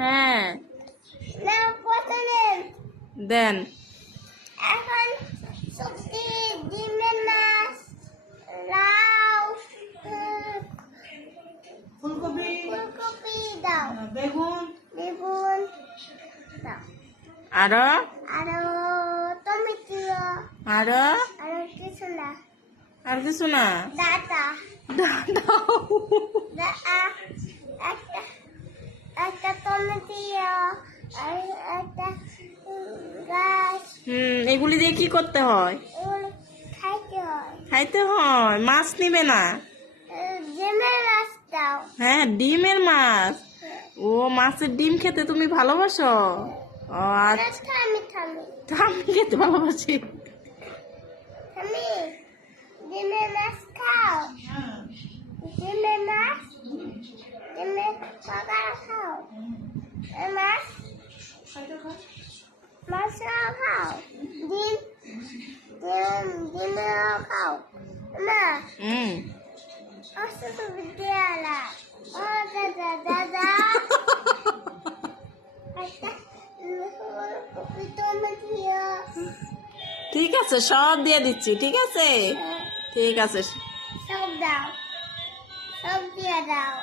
হ্যাঁ দেন। এখন সবজি, ডিমের মাছ, লাউ, ফুলকপি, ফুলকপি দাও, বেগুন, দাও, আরো আরো টমেটো, আরো আরো কিছু না, আর কিছু না। ডাটা, দাও। একটা একটা টমেটো, আর একটা গাছ, এগুলি দিয়ে কি করতে হয়? এগুলো খাইতে হয়। খাইতে হয়। মাছ নিবে না? ডিমের মাছ দাও। হ্যাঁ ডিমের মাছ। ও মাছের ডিম খেতে তুমি ভালোবাসো? ও আচ্ছা, থামি আমি খেতে ভালোবাসি। ডিমের মাছ খাও, ডিমের মাছ, ডিমের পকোড়া খাও, মাছ মাছও খাও, ডিমেও খাও না। বিদ্যালয় ও দাদা দাদা একটা টমেটো, ঠিক আছে সব দিয়ে দিচ্ছি। ঠিক আছে ঠিক আছে। সব দাও, সব দিয়ে দাও।